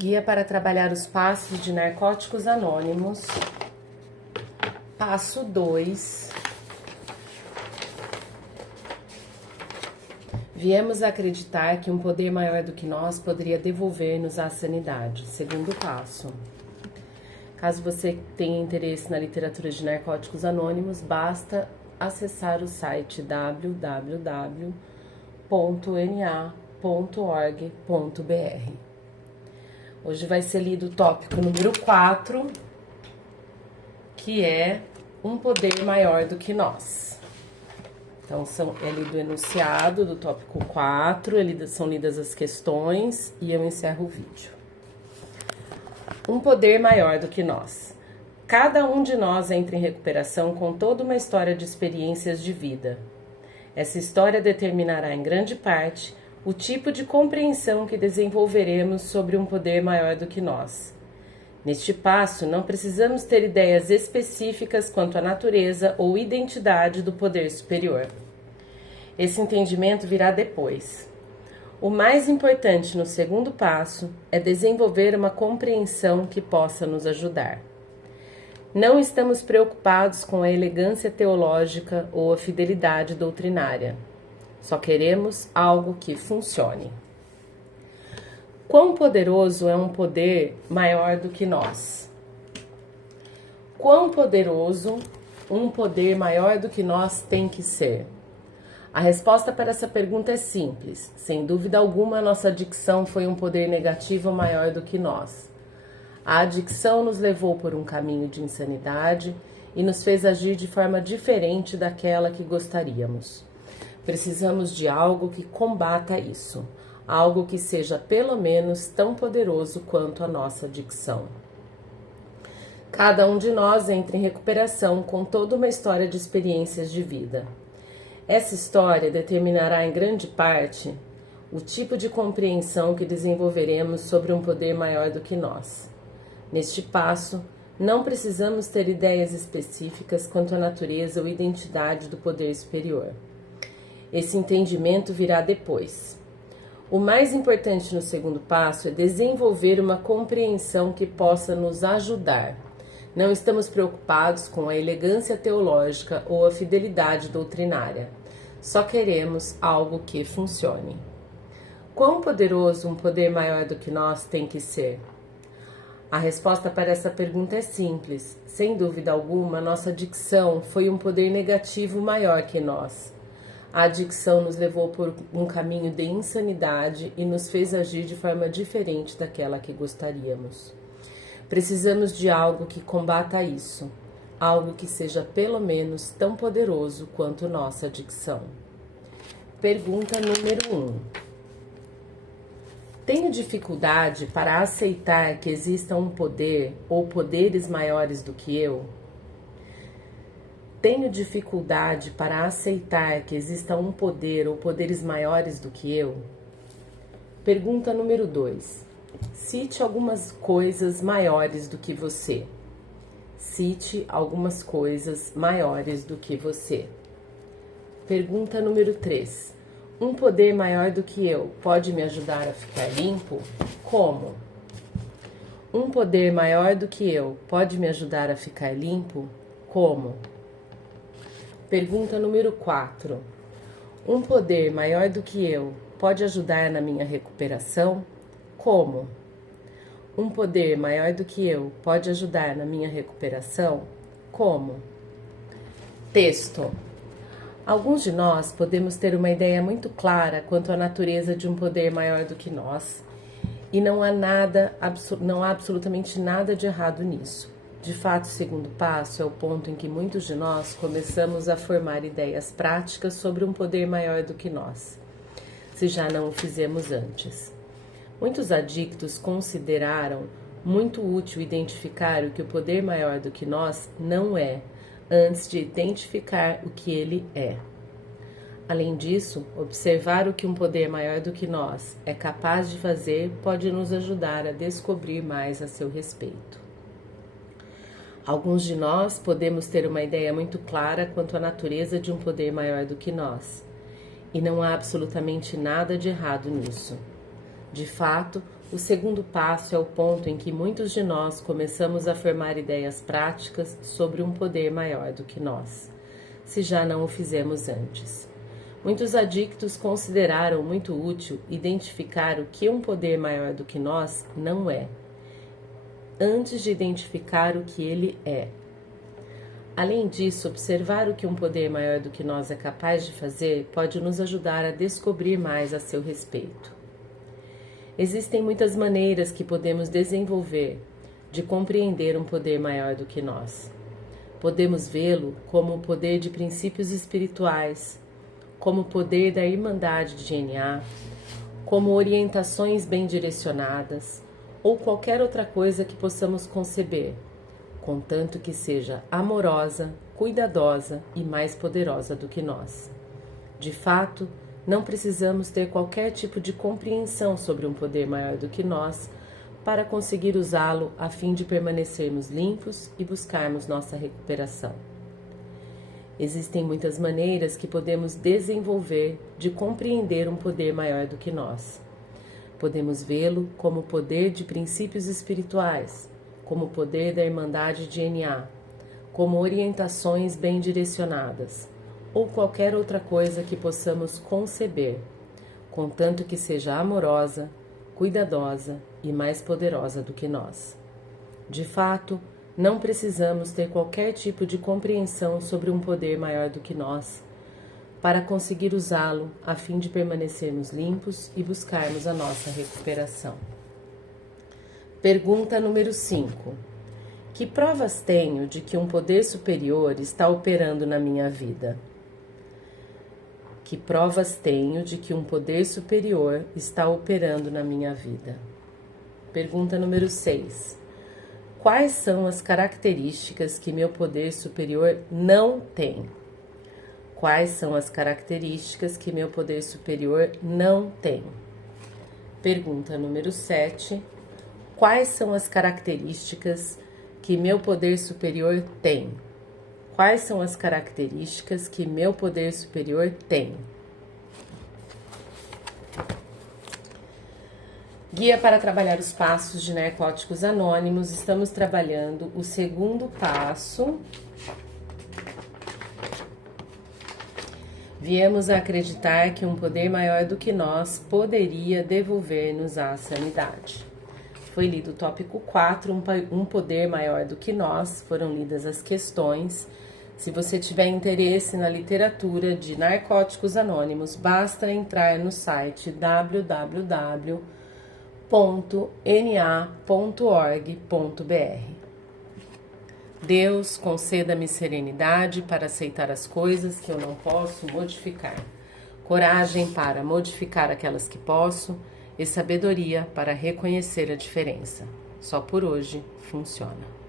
Guia para trabalhar os passos de Narcóticos Anônimos. Passo 2. Viemos acreditar que um poder maior do que nós poderia devolver-nos a sanidade. Segundo passo. Caso você tenha interesse na literatura de Narcóticos Anônimos, basta acessar o site www.na.org.br. Hoje vai ser lido o tópico número 4, que é um poder maior do que nós. Então, é lido o enunciado do tópico 4, são lidas as questões e eu encerro o vídeo. Um poder maior do que nós. Cada um de nós entra em recuperação com toda uma história de experiências de vida. Essa história determinará em grande parte o tipo de compreensão que desenvolveremos sobre um poder maior do que nós. Neste passo, não precisamos ter ideias específicas quanto à natureza ou identidade do poder superior. Esse entendimento virá depois. O mais importante no segundo passo é desenvolver uma compreensão que possa nos ajudar. Não estamos preocupados com a elegância teológica ou a fidelidade doutrinária. Só queremos algo que funcione. Quão poderoso é um poder maior do que nós? Quão poderoso um poder maior do que nós tem que ser? A resposta para essa pergunta é simples. Sem dúvida alguma, a nossa adicção foi um poder negativo maior do que nós. A adicção nos levou por um caminho de insanidade e nos fez agir de forma diferente daquela que gostaríamos. Precisamos de algo que combata isso, algo que seja pelo menos tão poderoso quanto a nossa adicção. Cada um de nós entra em recuperação com toda uma história de experiências de vida. Essa história determinará em grande parte o tipo de compreensão que desenvolveremos sobre um poder maior do que nós. Neste passo, não precisamos ter ideias específicas quanto à natureza ou identidade do poder superior. Esse entendimento virá depois. O mais importante no segundo passo é desenvolver uma compreensão que possa nos ajudar. Não estamos preocupados com a elegância teológica ou a fidelidade doutrinária. Só queremos algo que funcione. Quão poderoso um poder maior do que nós tem que ser? A resposta para essa pergunta é simples. Sem dúvida alguma, nossa adicção foi um poder negativo maior que nós. A adicção nos levou por um caminho de insanidade e nos fez agir de forma diferente daquela que gostaríamos. Precisamos de algo que combata isso, algo que seja pelo menos tão poderoso quanto nossa adicção. Pergunta número 1. Tenho dificuldade para aceitar que exista um poder ou poderes maiores do que eu? Tenho dificuldade para aceitar que exista um poder ou poderes maiores do que eu? Pergunta número 2. Cite algumas coisas maiores do que você. Cite algumas coisas maiores do que você. Pergunta número 3. Um poder maior do que eu pode me ajudar a ficar limpo? Como? Um poder maior do que eu pode me ajudar a ficar limpo? Como? Pergunta número 4. Um poder maior do que eu pode ajudar na minha recuperação? Como? Um poder maior do que eu pode ajudar na minha recuperação? Como? Texto. Alguns de nós podemos ter uma ideia muito clara quanto à natureza de um poder maior do que nós, e não há absolutamente nada de errado nisso. De fato, o segundo passo é o ponto em que muitos de nós começamos a formar ideias práticas sobre um poder maior do que nós, se já não o fizemos antes. Muitos adictos consideraram muito útil identificar o que o poder maior do que nós não é, antes de identificar o que ele é. Além disso, observar o que um poder maior do que nós é capaz de fazer pode nos ajudar a descobrir mais a seu respeito. Alguns de nós podemos ter uma ideia muito clara quanto à natureza de um poder maior do que nós, e não há absolutamente nada de errado nisso. De fato, O segundo passo é o ponto em que muitos de nós começamos a formar ideias práticas sobre um poder maior do que nós, se já não o fizemos antes. Muitos adictos consideraram muito útil identificar o que um poder maior do que nós não é, antes de identificar o que ele é. Além disso, observar o que um poder maior do que nós é capaz de fazer pode nos ajudar a descobrir mais a seu respeito. Existem muitas maneiras que podemos desenvolver de compreender um poder maior do que nós. Podemos vê-lo como o poder de princípios espirituais, como o poder da irmandade de DNA, como orientações bem direcionadas ou qualquer outra coisa que possamos conceber, contanto que seja amorosa, cuidadosa e mais poderosa do que nós. De fato, não precisamos ter qualquer tipo de compreensão sobre um poder maior do que nós para conseguir usá-lo a fim de permanecermos limpos e buscarmos nossa recuperação. Existem muitas maneiras que podemos desenvolver de compreender um poder maior do que nós. Podemos vê-lo como o poder de princípios espirituais, como o poder da irmandade de DNA, como orientações bem direcionadas, ou qualquer outra coisa que possamos conceber, contanto que seja amorosa, cuidadosa e mais poderosa do que nós. De fato, não precisamos ter qualquer tipo de compreensão sobre um poder maior do que nós para conseguir usá-lo a fim de permanecermos limpos e buscarmos a nossa recuperação. Pergunta número 5. Que provas tenho de que um poder superior está operando na minha vida? Que provas tenho de que um poder superior está operando na minha vida? Pergunta número 6. Quais são as características que meu poder superior não tem? Quais são as características que meu poder superior não tem? Pergunta número 7. Quais são as características que meu poder superior tem? Quais são as características que meu poder superior tem? Guia para trabalhar os passos de Narcóticos Anônimos. Estamos trabalhando o segundo passo. Viemos a acreditar que um poder maior do que nós poderia devolver-nos a sanidade. Foi lido o tópico 4, um poder maior do que nós. Foram lidas as questões. Se você tiver interesse na literatura de Narcóticos Anônimos, basta entrar no site www.na.org.br. Deus, conceda-me serenidade para aceitar as coisas que eu não posso modificar, coragem para modificar aquelas que posso e sabedoria para reconhecer a diferença. Só por hoje funciona.